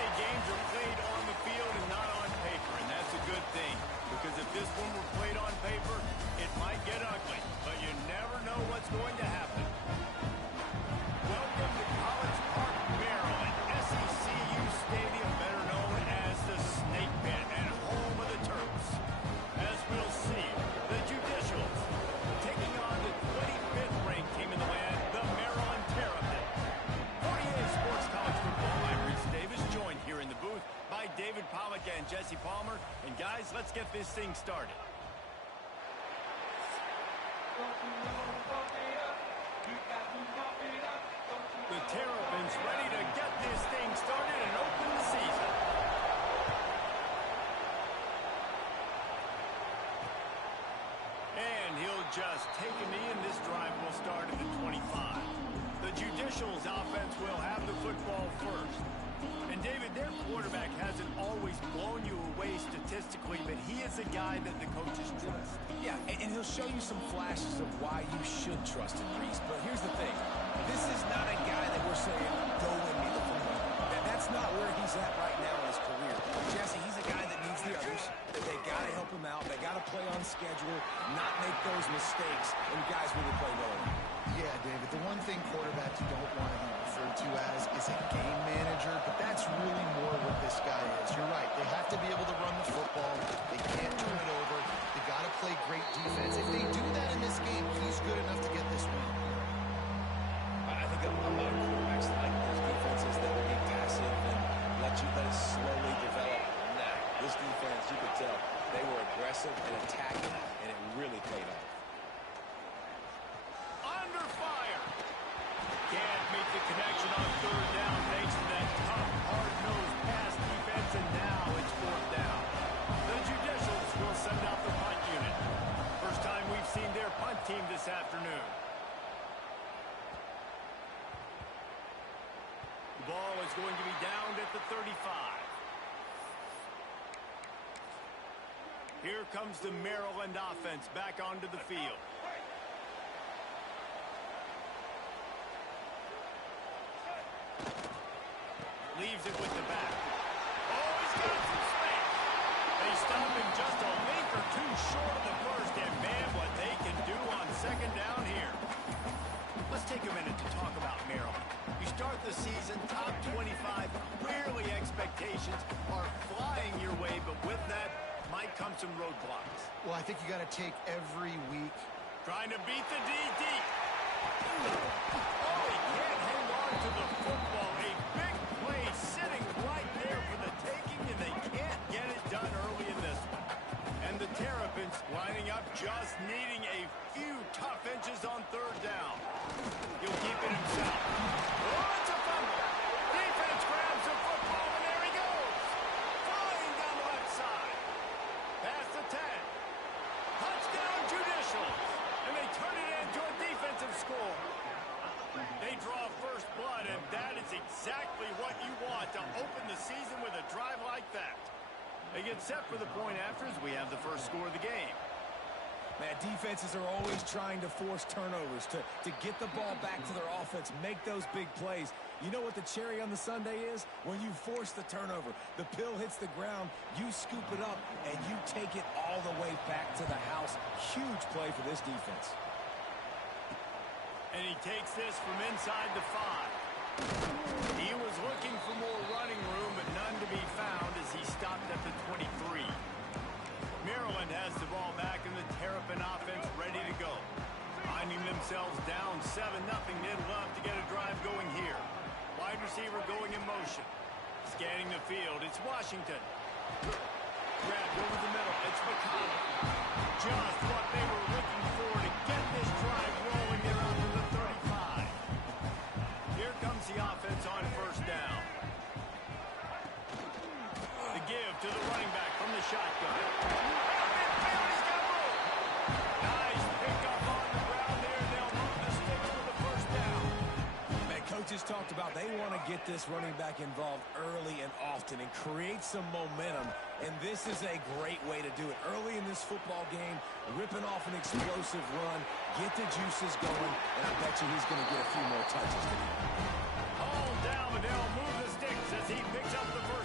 say games are played on the field and not on paper, and that's a good thing. Because if this one were played on paper, it might get ugly, but you never know what's going to happen. Welcome to College Park, Maryland, SECU Stadium, better known as the Snake Pit and home of the Terps. As we'll see, the Judicials taking on the 25th ranked team in the land, the Maryland Terps. 48 Sports College Football. I'm Reese Davis, joined here in the booth by David Pollack and Jesse Palmer. And guys, let's get this thing started. The Terrapins ready to get this thing started and open the season. And he'll just take a knee, and this drive will start at the 25. The Judicials offense will have the football first. And David, their quarterback hasn't always blown you away statistically, but he is a guy that the coaches trust. Yeah, and he'll show you some flashes of why you should trust him, Reese. But here's the thing. This is not a guy that we're saying, go win me the football. That's not where he's at right now in his career. Jesse, he's a guy that needs the others. They got to help him out. They got to play on schedule, not make those mistakes, and guys really play well. Yeah, David, the one thing quarterbacks don't want to be referred to as is a game manager, but that's really more what this guy is. You're right. They have to be able to run the football. They can't turn it over. They got to play great defense. If they do that in this game, he's good enough to get this win. I think a lot of quarterbacks like those defenses that will be passive and let it slowly develop. Nah, this defense, you could tell, they were aggressive and attacking, and it really paid off. Under fire. Can't make the connection on third down thanks to that tough, hard-nosed pass defense, and now it's fourth down. The Judicials will send out the punt unit. First time we've seen their punt team this afternoon. The ball is going to be downed at the 35. Here comes the Maryland offense back onto the field. Leaves it with the back. Oh, he's got some space. They stop him just a link or two short of the first, and man, what they can do on second down here. Let's take a minute to talk about Maryland. You start the season top 25, clearly expectations are flying your way, but with that might come some roadblocks. Well, I think you got to take every week. Trying to beat the D deep. Oh, he can't hang on to the football. A big play sitting right there for the taking, and they can't get it done early in this one. And the Terrapins lining up, just needing a few tough inches on third down. He'll keep it himself. Oh, it's a fumble. Defense grabs the football, and there he goes. Flying down the left side. Past the 10. Touchdown Judicials. And they turn it into a defensive score. They draw first blood, and that is exactly what you want to open the season with a drive like that. They get set for the point after as we have the first score of the game. Man, defenses are always trying to force turnovers to get the ball back to their offense, make those big plays. You know what the cherry on the sundae is? When you force the turnover, the pill hits the ground, you scoop it up, and you take it all the way back to the house. Huge play for this defense. And he takes this from inside the 5. He was looking for more running room, but none to be found as he stopped at the 23. Maryland has the ball back, and the Terrapin offense ready to go. Finding themselves down 7-0, they'd love to get a drive going here. Wide receiver going in motion. Scanning the field, it's Washington. Grabbed over the middle, it's McConnell. Just what they were looking for to get this drive rolling there out to the 35. Here comes the offense on first down. The give to the running back from the shotgun. He's got room. Nice pickup on the ground there. They'll move the sticks for the first down. Man, coaches talked about they want to get this running back involved early and often and create some momentum, and this is a great way to do it. Early in this football game, ripping off an explosive run, get the juices going, and I bet you he's going to get a few more touches today. All down, but they'll move the sticks as he picks up the first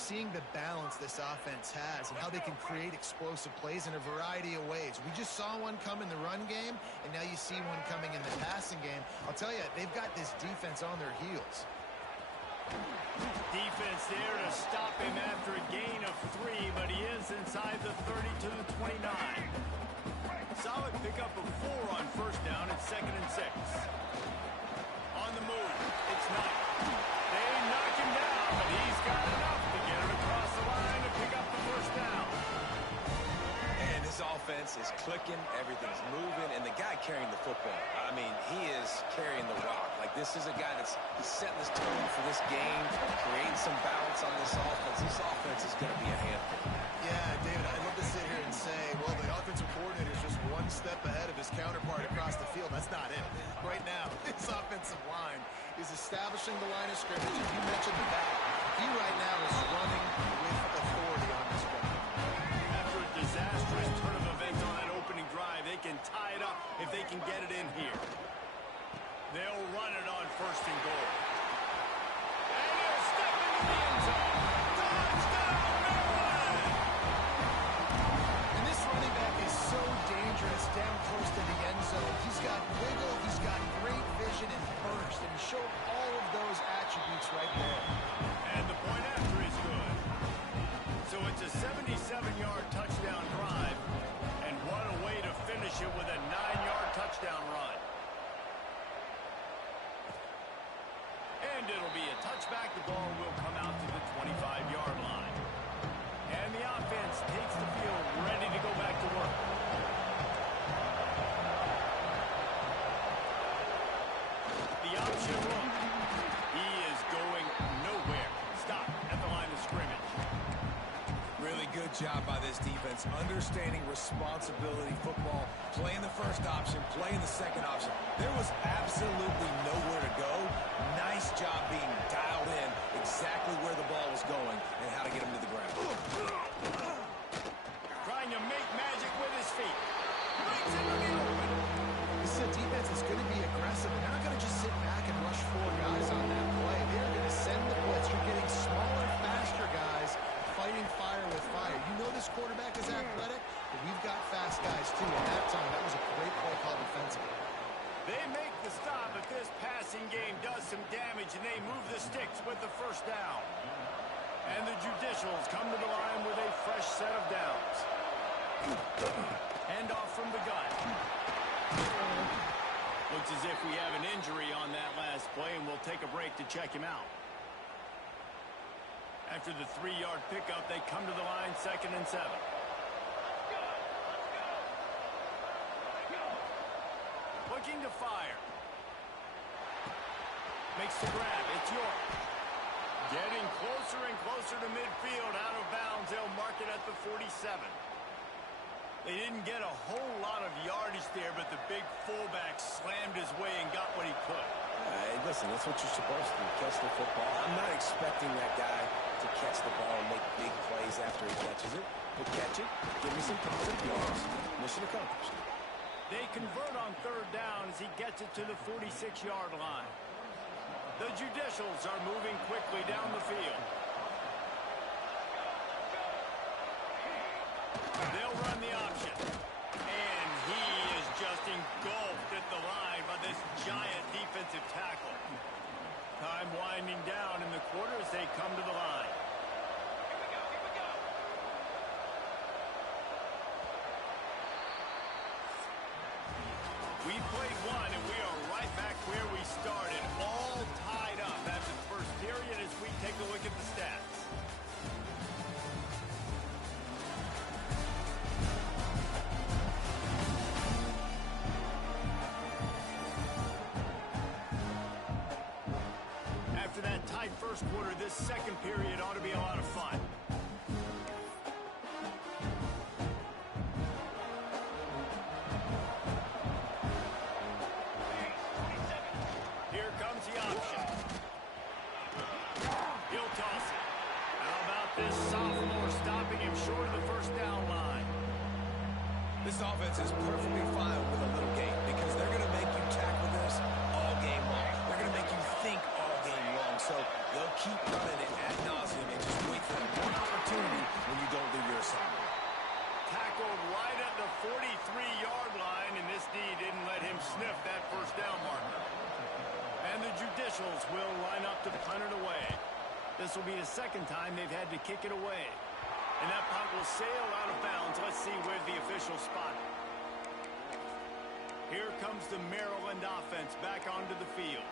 seeing the balance this offense has and how they can create explosive plays in a variety of ways. We just saw one come in the run game, and now you see one coming in the passing game. I'll tell you, they've got this defense on their heels. Defense there to stop him after a gain of 3, but he is inside the 30 to the 29. Solid pickup of 4 on first down and 2nd and 6. On the move, it's Knight. They knock him down, but he's got enough to get it across the line to pick up the first down. And his offense is clicking, everything's moving, and the guy carrying the football, I mean, he is carrying the rock. Like, this is a guy he's setting this tone for this game, creating some balance on this offense. This offense is going to be a handful. Yeah, David, I'd love to sit here and say, well, the offensive coordinator is just one step ahead of his counterpart across the field. That's not it. Right now, this offensive line is establishing the line of scrimmage. And you mentioned the back. He right now is running with authority on this one. After a disastrous turn of events on that opening drive, they can tie it up if they can get it in here. They'll run it on 1st and goal. And he'll step into the end zone. Touchdown, Maryland! And this running back is so dangerous down close to the end zone. He's got wiggle, he's got great vision and burst, and he showed all of those attributes right there. And the point after is good. So it's a 77-yard touchdown drive, and what a way to finish it with a 9-yard touchdown run. And it'll be a touchback. The ball will come out to the 25-yard line. And the offense takes the field, ready to go back to work. The option look. He is going nowhere. Stop at the line of scrimmage. Really good job by this defense, understanding responsibility football, playing the first option, playing the second option. There was absolutely nowhere to go. Nice job being dialed in exactly where the ball was going and how to get him to the ground. Trying to make magic with his feet. Right into the open. This is a defense that's going to be aggressive. They're not going to just sit back and rush 4 guys on that play. They're going to send the blitz. You're getting smaller, faster guys fighting fire with fire. You know this quarterback is athletic, but we've got fast guys too. At that time, that was a great play call defensively. They make the stop, but this passing game does some damage, and they move the sticks with the first down. And the Judicials come to the line with a fresh set of downs. Hand off from the gun. Looks as if we have an injury on that last play, and we'll take a break to check him out. After the 3-yard pickup, they come to the line 2nd and 7. Looking to fire. Makes the grab. It's York. Getting closer and closer to midfield. Out of bounds. They'll mark it at the 47. They didn't get a whole lot of yardage there, but the big fullback slammed his way and got what he could. Hey, listen, that's what you're supposed to do, catch the football. I'm not expecting that guy to catch the ball and make big plays after he catches it. But catch it, give me some positive yards. Mission accomplished. They convert on 3rd down as he gets it to the 46-yard line. The Judicials are moving quickly down the field. They'll run the option. And he is just engulfed at the line by this giant defensive tackle. Time winding down in the quarter as they come to the line. We played one, and we are right back where we started, all tied up after the first period as we take a look at the stats. After that tight first quarter, this second period ought to be a lot of fun. Here comes the option. He'll toss it. How about this sophomore stopping him short of the first down line? This offense is perfectly fine with a little game because they're going to make you tackle this all game long. They're going to make you think all game long. So they'll keep running it ad nauseum and just wait for them to tackled right at the 43-yard line, and this D didn't let him sniff that first down marker. And the Judicials will line up to punt it away. This will be the second time they've had to kick it away. And that punt will sail out of bounds. Let's see where the official spot it. Here comes the Maryland offense back onto the field.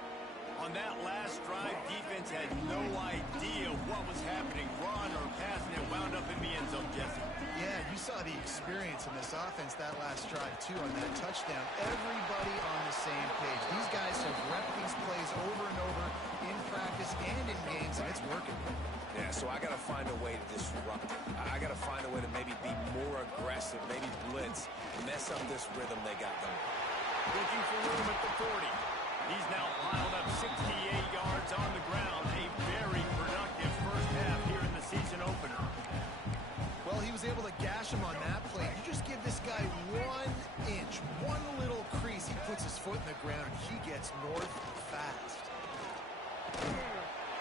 On that last drive, defense had no idea what was happening, run or pass, and it wound up in the end zone, Jesse. Yeah, you saw the experience in this offense that last drive, too, on that touchdown. Everybody on the same page. These guys have repped these plays over and over in practice and in games, and it's working. Yeah, so I got to find a way to disrupt it. I got to find a way to maybe be more aggressive, maybe blitz, mess up this rhythm they got going. Looking for room at the 40. He's now piled up 68 yards on the ground. A very productive first half here in the season opener. Well, he was able to gash him on that play. You just give this guy 1 inch, one little crease. He puts his foot in the ground, and he gets north fast.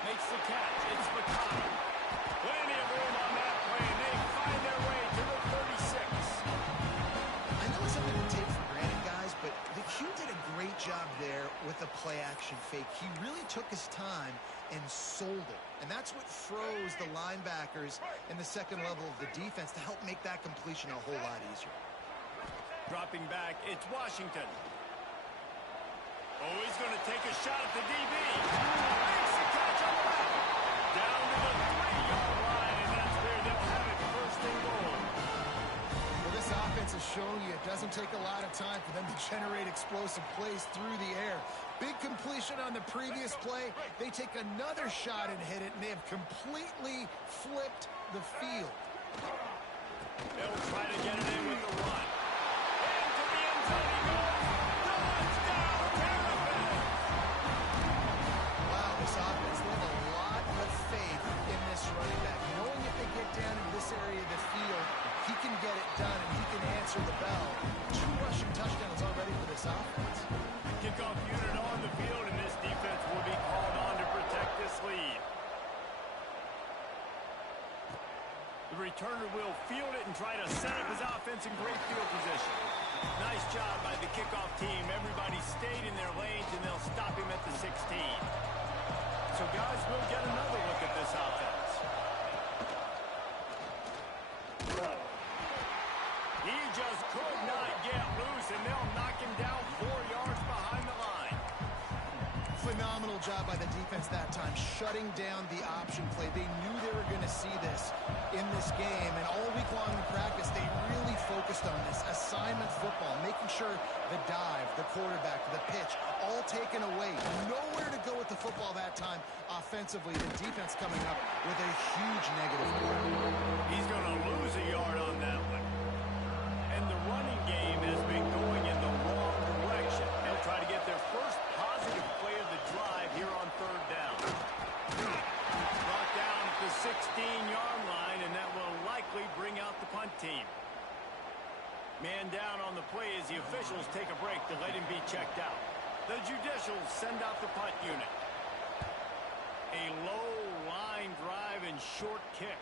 Makes the catch. It's McConnell. Plenty of room on that play, and they find their way to the 36. I know it's something to take for granted, guys, but the Q did a great job there with the play-action fake. He really took his time and sold it. And that's what froze the linebackers in the second level of the defense to help make that completion a whole lot easier. Dropping back, it's Washington. Oh, he's going to take a shot at the DB. Makes the catch on the back. Down to the 3-yard line, and that's where they'll have it first and goal. Well, this offense has shown you it doesn't take a lot of time for them to generate explosive plays through the air. Big completion on the previous play. They take another shot and hit it, and they have completely flipped the field. They'll try to get it in with the run. Into the end zone he goes. Touchdown, Terps! Wow, this offense, they have a lot of faith in this running back. Knowing if they get down into this area of the field, he can get it done, and he can answer the bell. 2 rushing touchdowns already for this offense. Kickoff unit on the field, and this defense will be called on to protect this lead. The returner will field it and try to set up his offense in great field position. Nice job by the kickoff team. Everybody stayed in their lanes, and they'll stop him at the 16. So, guys, we'll get another look at this offense. He just could not get loose, and they'll knock him down 4 yards behind the line. Phenomenal job by the defense that time, shutting down the option play. They knew they were going to see this in this game, and all week long in practice, they really focused on this assignment football, making sure the dive, the quarterback, the pitch, all taken away. Nowhere to go with the football that time offensively. The defense coming up with a huge negative play. He's going to lose a yard on that one. And the running game has been going in the wrong direction. They'll try to get their first positive play of the drive here on 3rd down. Brought down at the 16-yard line, and that will likely bring out the punt team. Man down on the play as the officials take a break to let him be checked out. The Judicials send out the punt unit. A low line drive and short kick.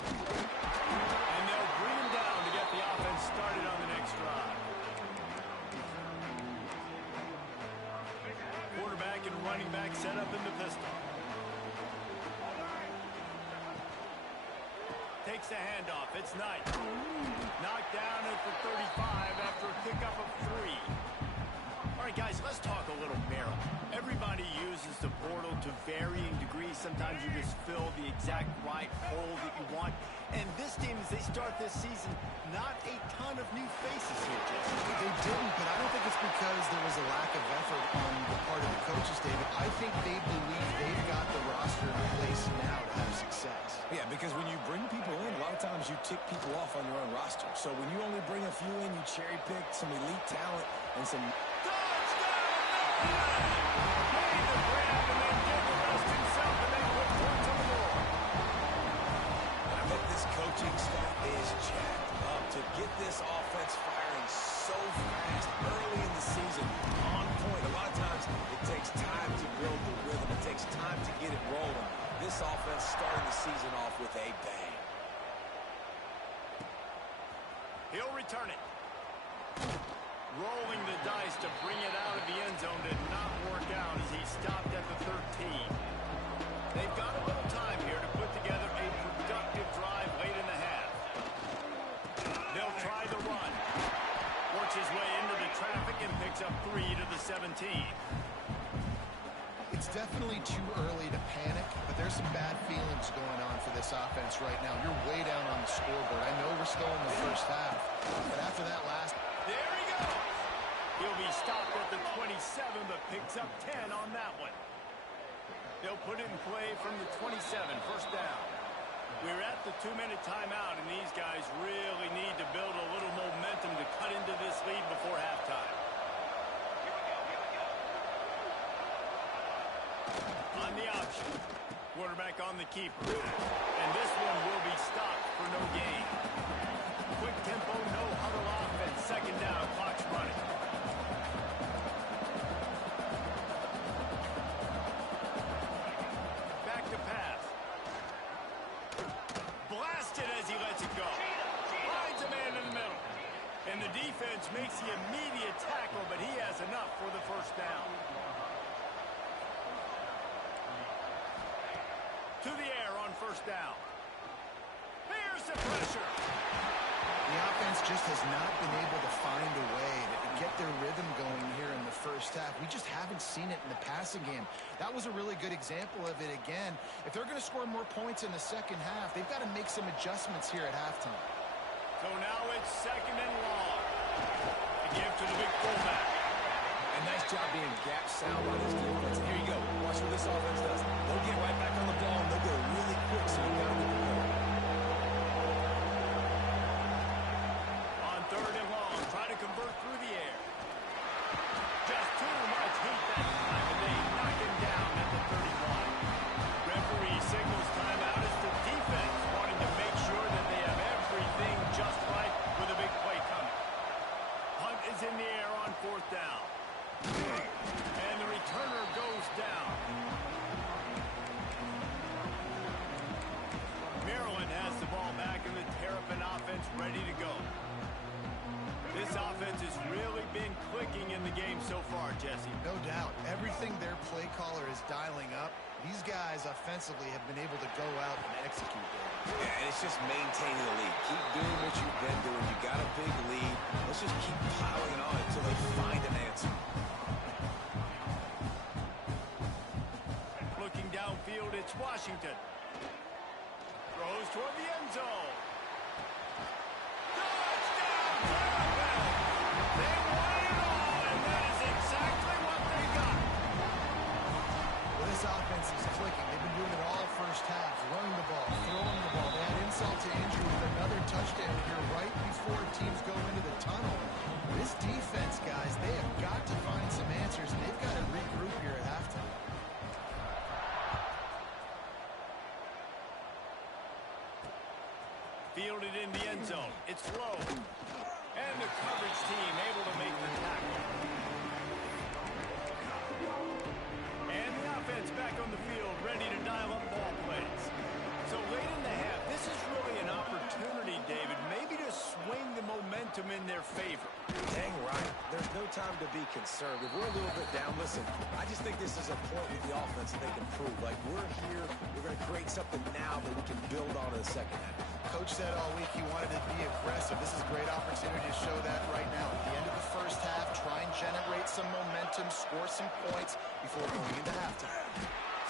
And they'll bring him down to get the offense started on the next drive. Quarterback and running back set up in the pistol. Takes the handoff. It's Knight. Knocked down at the 35 after a pickup of 3. All right, guys, let's talk a little Maryland. Everybody uses the portal to varying degrees. Sometimes you just fill the exact right hole that you want. And this team, as they start this season, not a ton of new faces here, Jason. They didn't, but I don't think it's because there was a lack of effort on the part of the coaches, David. I think they believe they've got the roster in place now to have success. Yeah, because when you bring people in, a lot of times you tick people off on your own roster. So when you only bring a few in, you cherry pick some elite talent and some... Made the grab and then did the rest himself, and they put points on the board. I bet this coaching staff is jacked up to get this offense firing so fast early in the season, on point. A lot of times it takes time to build the rhythm. It takes time to get it rolling. This offense started the season off with a bang. He'll return it. Rolling the dice to bring it out of the end zone did not work out as he stopped at the 13. They've got a little time here to put together a productive drive late in the half. They'll try the run. Works his way into the traffic and picks up 3 to the 17. It's definitely too early to panic, but there's some bad feelings going on for this offense right now. You're way down on the scoreboard. I know we're still in the first half, but after that last... There he goes! He'll be stopped at the 27, but picks up 10 on that one. They'll put it in play from the 27, first down. We're at the 2-minute timeout, and these guys really need to build a little momentum to cut into this lead before halftime. On the option. Quarterback on the keeper. And this one will be stopped for no gain. Quick tempo, no huddle offense. Second down, clock's running. Back to pass. Blasted as he lets it go. Finds a man in the middle. And the defense makes the immediate tackle, but he has enough for the first down. To the air on first down. Here's the pressure. The offense just has not been able to find a way to get their rhythm going here in the first half. We just haven't seen it in the passing game. That was a really good example of it again. If they're going to score more points in the second half, they've got to make some adjustments here at halftime. So now it's second and long. To give to the big fullback. And nice job being gap sound on this defense. Here you go. Watch what this offense does. They'll get right back on the ball, and they'll go really quick, so you got to get the ball. On third and long, try to convert through the air. Just too much heat that time, and they knock him down at the 31. Referee signals timeout as the defense wanting to make sure that they have everything just right with a big play coming. Punt is in the air on fourth down. And the returner goes down. Maryland has the ball back and the Terrapin offense ready to go. This offense has really been clicking in the game so far, Jesse. No doubt. Everything their play caller is dialing up, these guys offensively have been able to go out and execute there. Yeah, and it's just maintaining the lead. Keep doing what you've been doing. You got a big lead. Let's just keep piling it on until they find an answer. Looking downfield, it's Washington. Throws toward the end zone. Touchdown, Terps! They won it all, and that is exactly what they got. Well, this offense is clicking. They've been doing it all first half, running the ball, throwing the ball. They had insult to injury with another touchdown here right before teams go into the tunnel. This defense, guys, they have got to find some answers, and they've got to regroup here at halftime. Fielded in the end zone. It's low. And the coverage team able to make the tackle. And the offense back on the field, ready to dial up ball plays. So late in the half, this is really an opportunity, David, maybe to swing the momentum in their favor. Dang right. There's no time to be concerned. If we're a little bit down, listen, I just think this is a point with the offense that they can prove. Like, we're here, we're going to create something now that we can build on in the second half. Coach said all week he wanted to be aggressive. This is a great opportunity to show that right now. At the end of the first half, try and generate some momentum, score some points before going into halftime.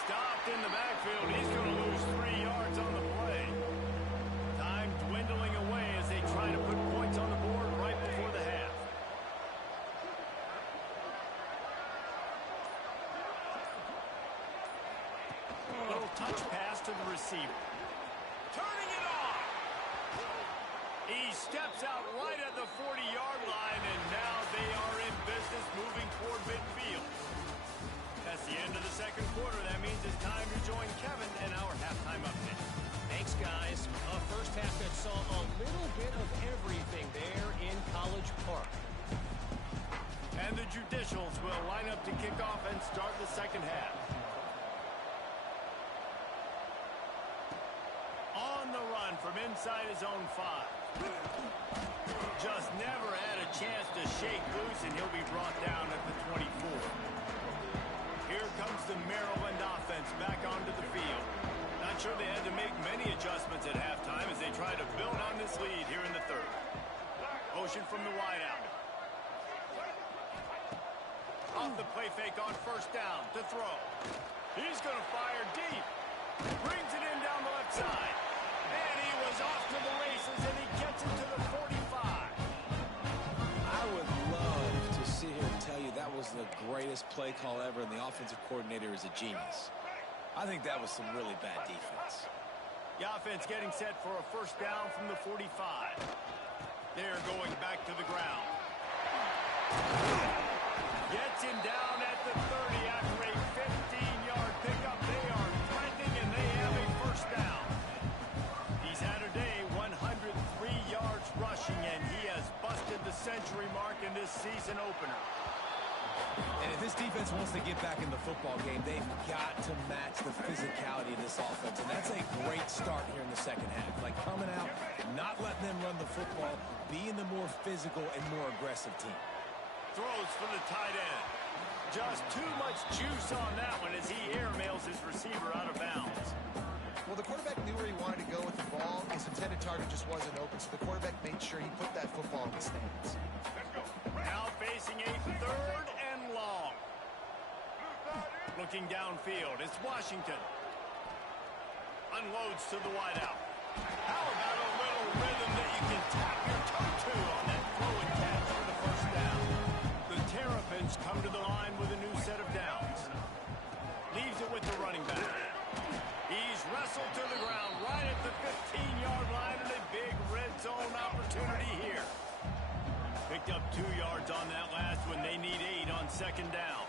Stopped in the backfield. He's going to lose 3 yards on the play. Time dwindling away as they try to put points on the board right before the half. Little touch pass to the receiver. Turning it on. He steps out right at the 40-yard line, and now they are in business moving toward midfield. That's the end of the second quarter. That means it's time to join Kevin in our halftime update. Thanks, guys. A first half that saw a little bit of everything there in College Park. And the Judicials will line up to kick off and start the second half. On the run from inside his own 5. Just never had a chance to shake loose, and he'll be brought down at the 24. Here comes the Maryland offense back onto the field. Not sure they had to make many adjustments at halftime as they try to build on this lead here in the third. Motion from the wideout. Off the play fake on first down to throw. He's going to fire deep. Brings it in down the left side. And he was off to the races, and he gets it to the 45. I would love to sit here and tell you that was the greatest play call ever, and the offensive coordinator is a genius. I think that was some really bad defense. The offense getting set for a first down from the 45. They're going back to the ground. Gets him down at the 30 after a 15-yard pickup. They are threatening, and they have a first down. He's had a day, 103 yards rushing, and he has busted the century mark in this season opener. And if this defense wants to get back in the football game, they've got to match the physicality of this offense. And that's a great start here in the second half. Like coming out, not letting them run the football, being the more physical and more aggressive team. Throws for the tight end. Just too much juice on that one as he airmails his receiver out of bounds. Well, the quarterback knew where he wanted to go with the ball. His intended target just wasn't open, so the quarterback made sure he put that football in the stands. Now facing a third and long. Looking downfield, it's Washington. Unloads to the wideout. How about a little rhythm that you can tap your toe to on that throw and catch for the first down? The Terrapins come to the line with a new set of downs. Leaves it with the running back. He's wrestled to the ground right at the 15-yard line, and a big red zone opportunity here. Picked up 2 yards on that last one. They need 8 on second down.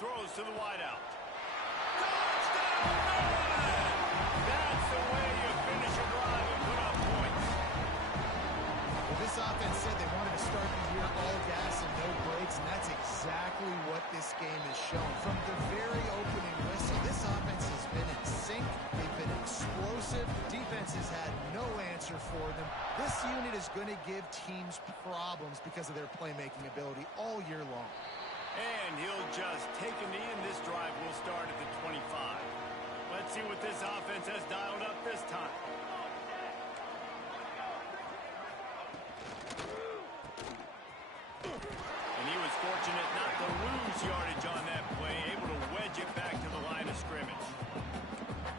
Throws to the wideout. Touchdown, Maryland! That's the way you finish a drive and put up points. Well, this offense said they wanted to start the year all gas and no breaks, and that's exactly what this game has shown. From the very opening whistle, this offense has been in sync. They've been explosive. Defense has had no answer for them. This unit is going to give teams problems because of their playmaking ability all year long. And he'll just take a knee, and this drive will start at the 25. Let's see what this offense has dialed up this time. And he was fortunate not to lose yardage on that play, able to wedge it back to the line of scrimmage.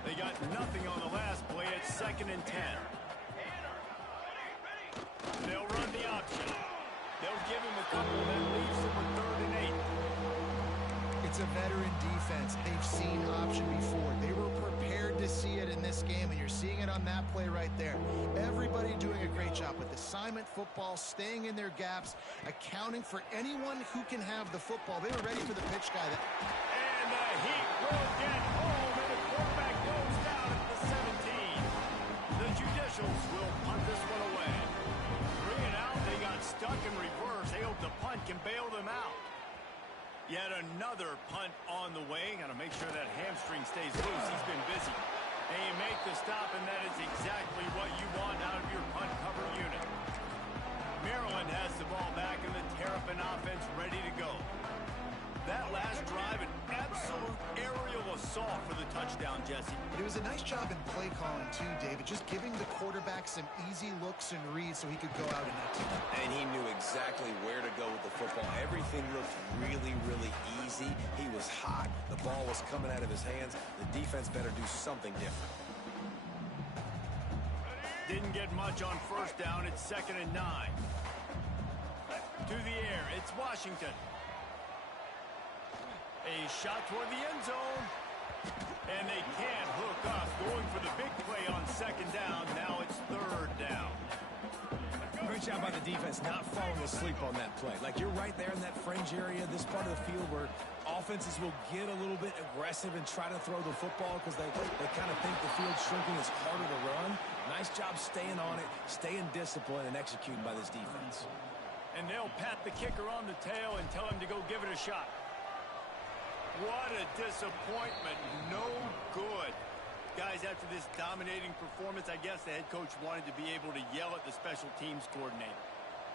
They got nothing on the last play at 2nd and 10. They'll run the option. They'll give him a couple that leaves him with 3rd and 8. It's a veteran defense. They've seen option before. They were prepared to see it in this game, and you're seeing it on that play right there. Everybody doing a great job with assignment football, staying in their gaps, accounting for anyone who can have the football. They were ready for the pitch guy. And the heat will get home, and the quarterback goes down at the 17. The Judicials will punt this one away. Bring it out. They got stuck in reverse. They hope the punt can bail them out. Yet another punt on the way. Got to make sure that hamstring stays loose. He's been busy. And you make the stop, and that is exactly what you want out of your punt cover unit. Maryland has the ball back, and the Terrapin offense ready to go. That last drive, an absolute aerial assault for the touchdown, Jesse. It was a nice job in play calling, too, David, just giving the quarterback some easy looks and reads so he could go out and execute. And he knew exactly where to go with the football. Everything looked really, really easy. He was hot. The ball was coming out of his hands. The defense better do something different. Didn't get much on first down. It's 2nd and 9. To the air, it's Washington. A shot toward the end zone. And they can't hook up. Going for the big play on 2nd down. Now it's 3rd down. Great job by the defense not falling asleep on that play. Like, you're right there in that fringe area, this part of the field where offenses will get a little bit aggressive and try to throw the football because they kind of think the field's shrinking. It's harder to run. Nice job staying on it, staying disciplined, and executing by this defense. And they'll pat the kicker on the tail and tell him to go give it a shot. What a disappointment. No good. Guys, after this dominating performance, I guess the head coach wanted to be able to yell at the special teams coordinator.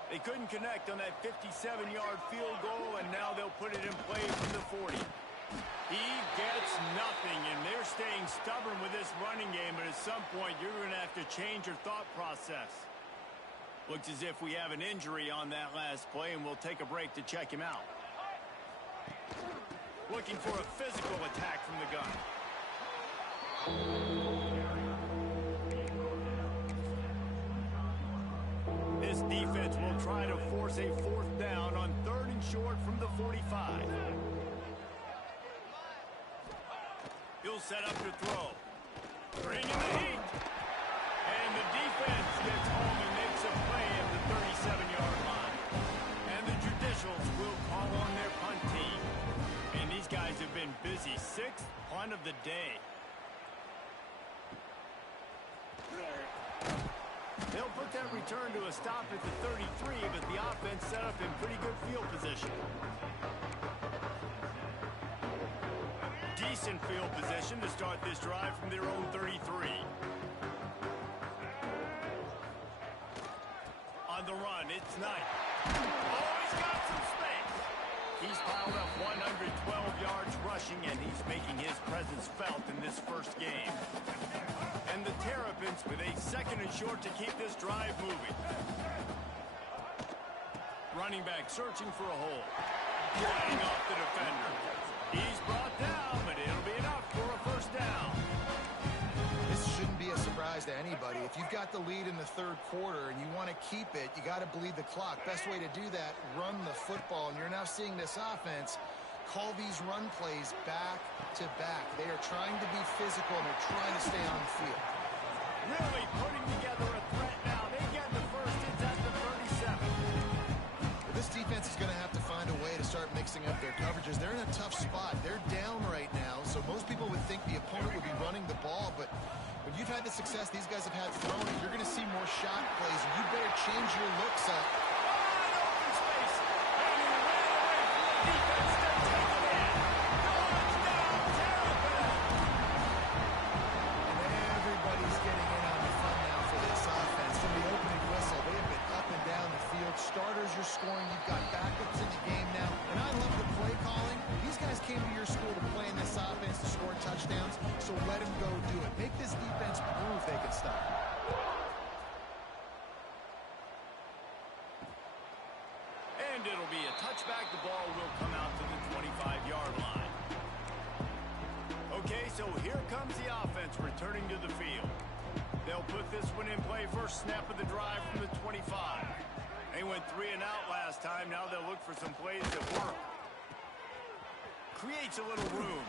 They couldn't connect on that 57-yard field goal, and now they'll put it in play from the 40. He gets nothing, and they're staying stubborn with this running game, but at some point, you're going to have to change your thought process. Looks as if we have an injury on that last play, and we'll take a break to check him out. Looking for a physical attack from the gun. This defense will try to force a 4th down on 3rd and short from the 45. He'll set up to throw. Bring in the heat. And the defense gets home and makes a play at the 37-yard line. And the Judicials will call on their punt team. And these guys have been busy. 6th punt of the day. They'll put that return to a stop at the 33, but the offense set up in pretty good field position. Decent field position to start this drive from their own 33. On the run, it's Knight. Oh, he's got some space. He's piled up 112 yards rushing, and he's making his presence felt in this first game. And the Terrapins with a 2nd and short to keep this drive moving. Running back searching for a hole. Flying off the defender. He's brought down, but it'll be enough for a 1st down. This shouldn't be a surprise to anybody. If you've got the lead in the 3rd quarter and you want to keep it, you got to bleed the clock. Best way to do that, run the football. And you're now seeing this offense call these run plays back to back. They are trying to be physical, and they're trying to stay on the field. Really putting together a threat now. They get the first. It's at the 37. This defense is going to have to find a way to start mixing up their coverages. They're in a tough spot. They're down right now, so most people would think the opponent would be running the ball, but when you've had the success these guys have had throwing it, you're going to see more shot plays. You better change your looks up. Wide open space. And he ran away from the defense to take it in. Touchdown, Terrapins. Everybody's getting in on the fun now for this offense. From the opening whistle, they have been up and down the field. Starters, you're scoring. You've got backups in the game now. And I love the play calling. These guys came to your school to play in this offense to score touchdowns, so let them go do it. Make this defense prove they can stop. And it'll be a touchback. The ball will come out to the 25-yard line. Okay, so here comes the offense returning to the field. They'll put this one in play. First snap of the drive from the 25. They went 3 and out last time. Now they'll look for some plays that work. Creates a little room.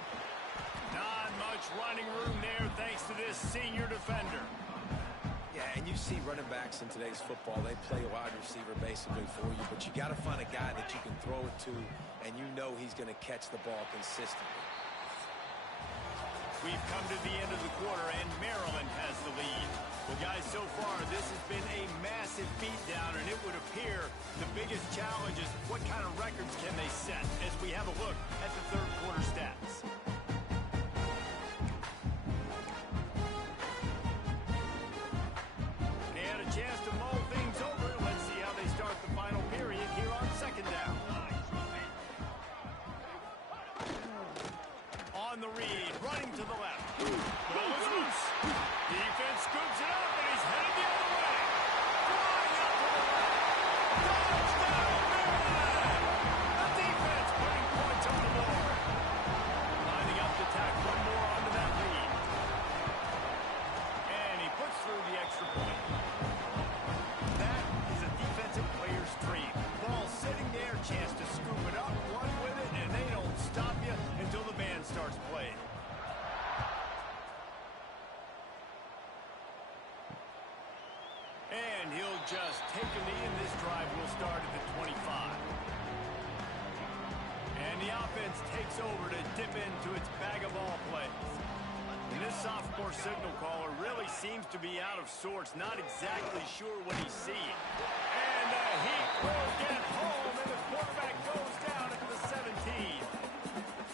Not much running room there thanks to this senior defender. Yeah, and you see running backs in today's football, they play a wide receiver basically for you, but you got to find a guy that you can throw it to, and you know he's going to catch the ball consistently. We've come to the end of the quarter, and Maryland has the lead. Well, guys, so far, this has been a massive beatdown, and it would appear the biggest challenge is what kind of records can they set as we have a look at the 3rd quarter stats. They had a chance to mull things over. Let's see how they start the final period here on 2nd down. On the read, running to the left. Ball is loose. Defense scoops it up, and he's headed the other way. Flying out to the left. Touchdown, Maryland! The defense putting points on the board. Lining up to tack one more onto that lead. And he puts through the extra point. That is a defensive player's dream. Ball sitting there, chance to scoop it up, run with it, and they don't stop you until the band starts playing. And he'll just take a knee, and this drive will start at the 25. And the offense takes over to dip into its bag of ball plays. And this sophomore signal caller really seems to be out of sorts, not exactly sure what he's seeing. And the Heat will get home, and the quarterback goes down at the 17.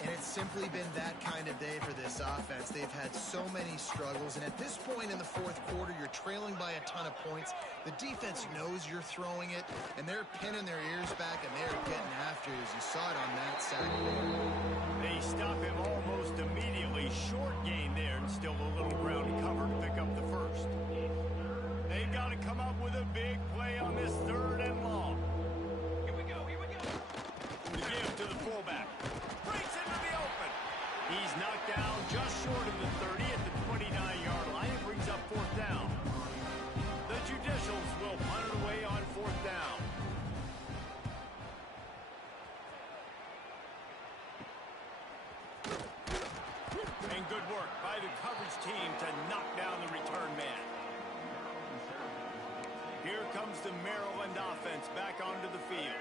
And it's simply been that kind of day for this offense. They've had so many struggles, and at this point in the fourth quarter, you're trailing by a ton of points. The defense knows you're throwing it, and they're pinning their ears back, and they're getting after you, as you saw it on that Saturday. They stop him almost immediately. Short gain there, and still a little ground to cover to pick up the first. They've got to come up with a big play on this 3rd and long. Here we go, here we go. The give to the fullback. Breaks into the open. He's knocked down just short of the 30 at the 29-yard line. It brings up 4th down. The Judicials will punt it away on 4th down. And good work by the coverage team to knock down the return man. Here comes the Maryland offense back onto the field.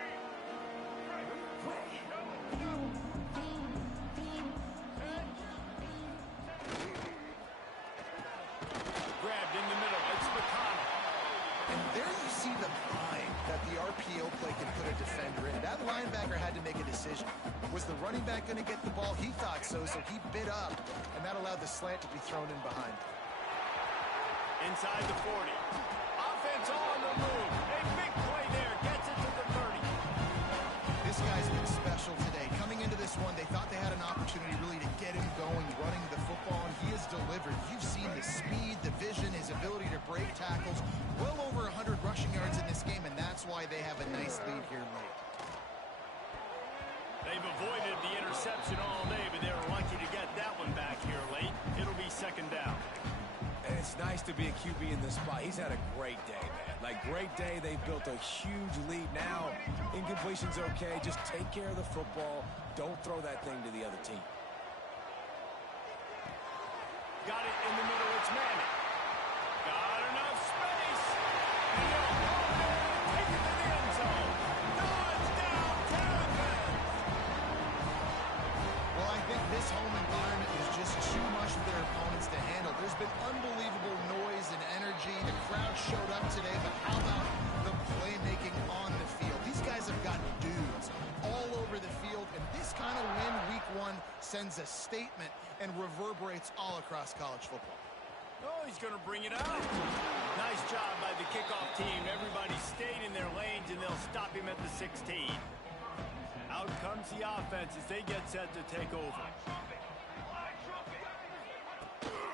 Grabbed in the middle. It's McConnell. And there you see the bind that the RPO play can put a defender in. That linebacker had to make a decision. Was the running back going to get the ball? He thought so he bit up, and that allowed the slant to be thrown in behind. Inside the 40. Offense on the move. A big play there. Gets it to the 30. This guy's been special today. Coming into this one, they thought they had an opportunity really to get him going, running the football, and he has delivered. You've seen the speed, the vision, his ability to break tackles. Well over 100 rushing yards in this game, and that's why they have a nice lead here late. They've avoided the interception all day, but they were lucky to get that one back here late. It'll be 2nd down. And it's nice to be a QB in this spot. He's had a great day, man. Like, great day. They've built a huge lead. Now, incompletion's okay. Just take care of the football. Don't throw that thing to the other team. Got it in the middle. It's Manning. Got enough space. And they'll hold it and take it to the end zone. Touchdown, Terps! Well, I think this home environment is just too much for their opponents to handle. There's been unbelievable noise and energy. The crowd showed up today, but how about the playmaking on the field? These guys have got dudes all over the field, and this kind of win week 1 sends a statement and reverberates all across college football. Oh, he's going to bring it out. Nice job by the kickoff team. Everybody stayed in their lanes, and they'll stop him at the 16. Out comes the offense as they get set to take over.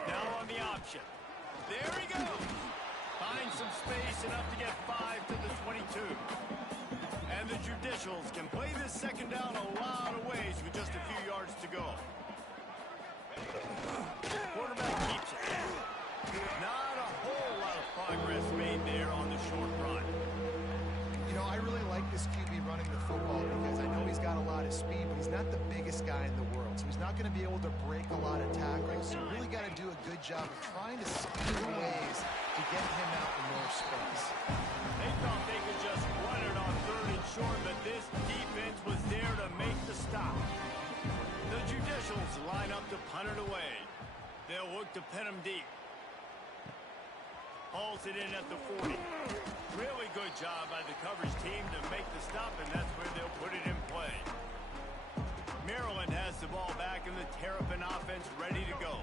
Now on the option. There he goes. Finds some space, enough to get 5 to the 22. And the Judicials can play this 2nd down a lot of ways with just a few yards to go. Quarterback keeps it. Not a whole lot of progress made there on the short run. You know, I really like this QB running the football because I know he's got a lot of speed, but he's not the biggest guy in the world. So he's not going to be able to break a lot of tackles. So you really got to do a good job of trying to scheme ways to get him out in more space. They thought they could just run it on 3rd and short, but this defense was there to make the stop. The Judicials line up to punt it away. They'll look to pin him deep. Hauls it in at the 40. Really good job by the coverage team to make the stop, and that's where they'll put it in play. Maryland has the ball back, and the Terrapin offense ready to go.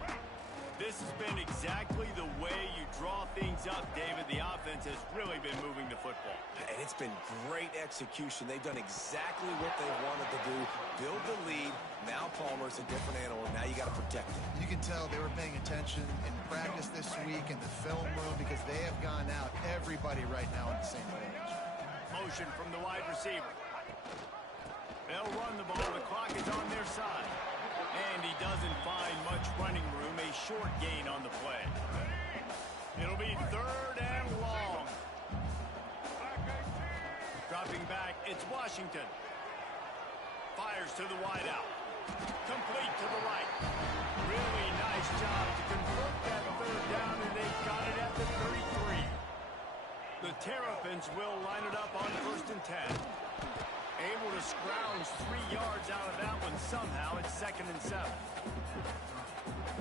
This has been exactly the way you draw things up, David. The offense has really been moving the football. And it's been great execution. They've done exactly what they wanted to do. Build the lead. Now Palmer's a different animal. Now you got to protect him. You can tell they were paying attention in practice this week in the film room because they have gone out, everybody right now on the same page. Motion from the wide receiver. They'll run the ball. The clock is on their side. And he doesn't find much running room. A short gain on the play. It'll be 3rd and long. Dropping back, it's Washington. Fires to the wideout. Complete to the right. Really nice job to convert that 3rd down, and they've got it at the 33. The Terrapins will line it up on 1st and 10. Able to scrounge 3 yards out of that one somehow. It's 2nd and 7.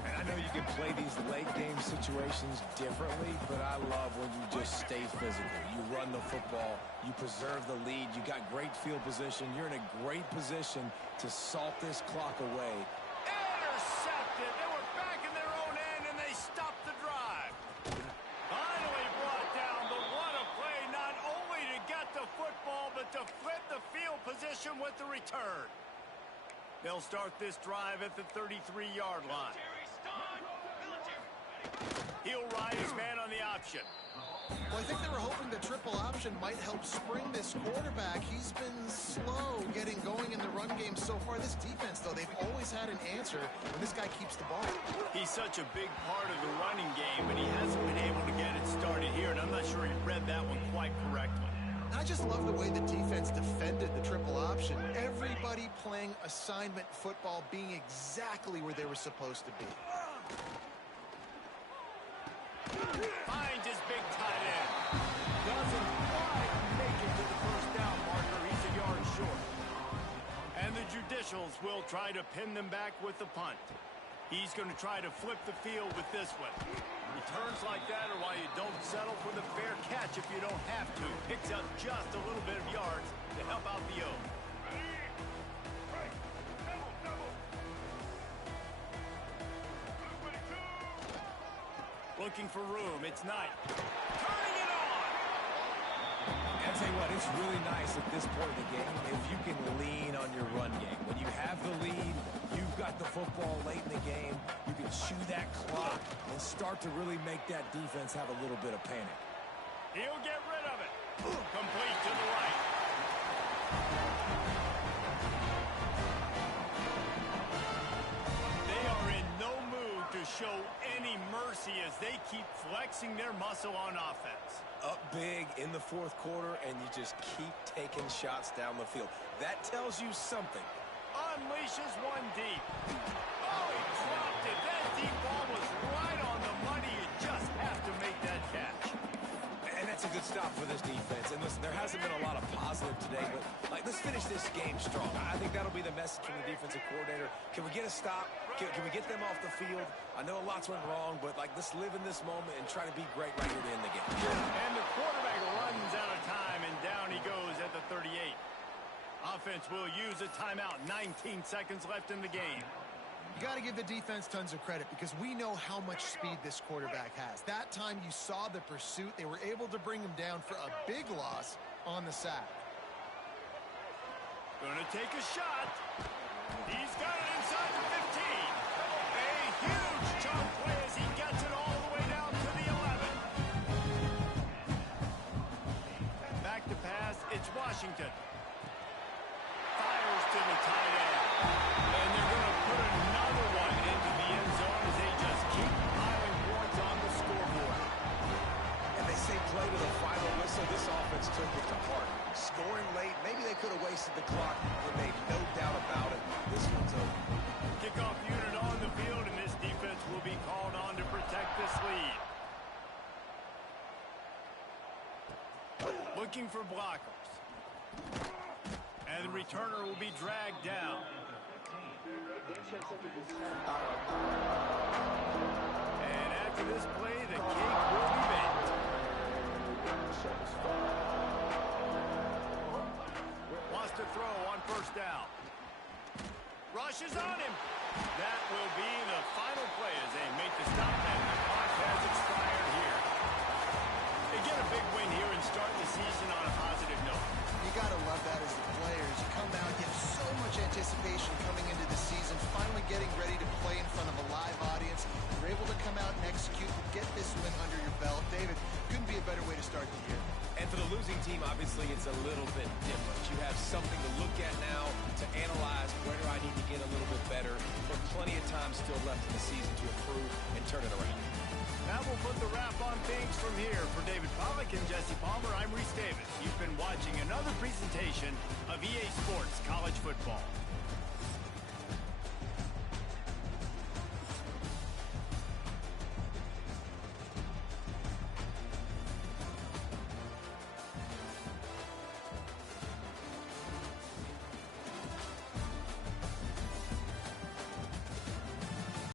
And I know you can play these late game situations differently, but I love when you just stay physical. You run the football, you preserve the lead, you got great field position, you're in a great position to salt this clock away with the return. They'll start this drive at the 33-yard line. He'll ride his man on the option. Well, I think they were hoping the triple option might help spring this quarterback. He's been slow getting going in the run game so far. This defense, though, they've always had an answer when this guy keeps the ball. He's such a big part of the running game, but he hasn't been able to get it started here, and I'm not sure he read that one quite correctly. I just love the way the defense defended the triple option. Everybody playing assignment football, being exactly where they were supposed to be. Finds his big tight end. Doesn't quite make it to the first down marker. He's a yard short. And the Judicials will try to pin them back with the punt. He's going to try to flip the field with this one. Returns like that are why you don't settle for the fair catch if you don't have to. Picks up just a little bit of yards to help out the O. Looking for room. It's Knight. Turning it on! I'll tell you what, it's really nice at this point in the game if you can lean on your run game. When you have the lead, you've got the football late in the game, you can chew that clock and start to really make that defense have a little bit of panic. He'll get rid of it. Complete to the right. They are in no mood to show any mercy as they keep flexing their muscle on offense. Up big in the fourth quarter, and you just keep taking shots down the field. That tells you something. Unleashes one deep. Oh, he dropped it. That deep ball was right on the money. You just have to make that catch. And that's a good stop for this defense. And listen, there hasn't been a lot of positive today, but let's finish this game strong. I think that'll be the message from the defensive coordinator. Can we get a stop? Can we get them off the field? I know lots went wrong, but let's live in this moment and try to be great right here to end the game. And the quarterback runs out of time, and down he goes at the 38. Offense will use a timeout. 19 seconds left in the game. You got to give the defense tons of credit because we know how much speed this quarterback has. That time you saw the pursuit. They were able to bring him down for a big loss on the sack. Gonna take a shot. He's got it inside the 15. A huge chunk play as he gets it all the way down to the 11. Back to pass. It's Washington. Fires to the tight end. And they're going to put another one into the end zone as they just keep piling points on the scoreboard. And they say play to the final whistle. This offense took it to heart. Scoring late, maybe they could have wasted the clock. They made no doubt about it. This one's over. Kickoff unit on the field, and this defense will be called on to protect this lead. Looking for blockers. And the returner will be dragged down. And after this play, the cake will be baked. Wants to throw on first down. Rushes on him. That will be the final play as they make the stop, and the clock has expired here. They get a big win here and start the season on a positive note. You got to love that as the players. You come out, you have so much anticipation coming into the season, finally getting ready to play in front of a live audience. You're able to come out and execute and get this win under your belt. David, couldn't be a better way to start the year. And for the losing team, obviously, it's a little bit different. You have something to look at now to analyze where do I need to get a little bit better, but plenty of time still left in the season to improve and turn it around. That will put the wrap on things from here. For David Pollack and Jesse Palmer, I'm Reese Davis. You've been watching another presentation of EA Sports College Football.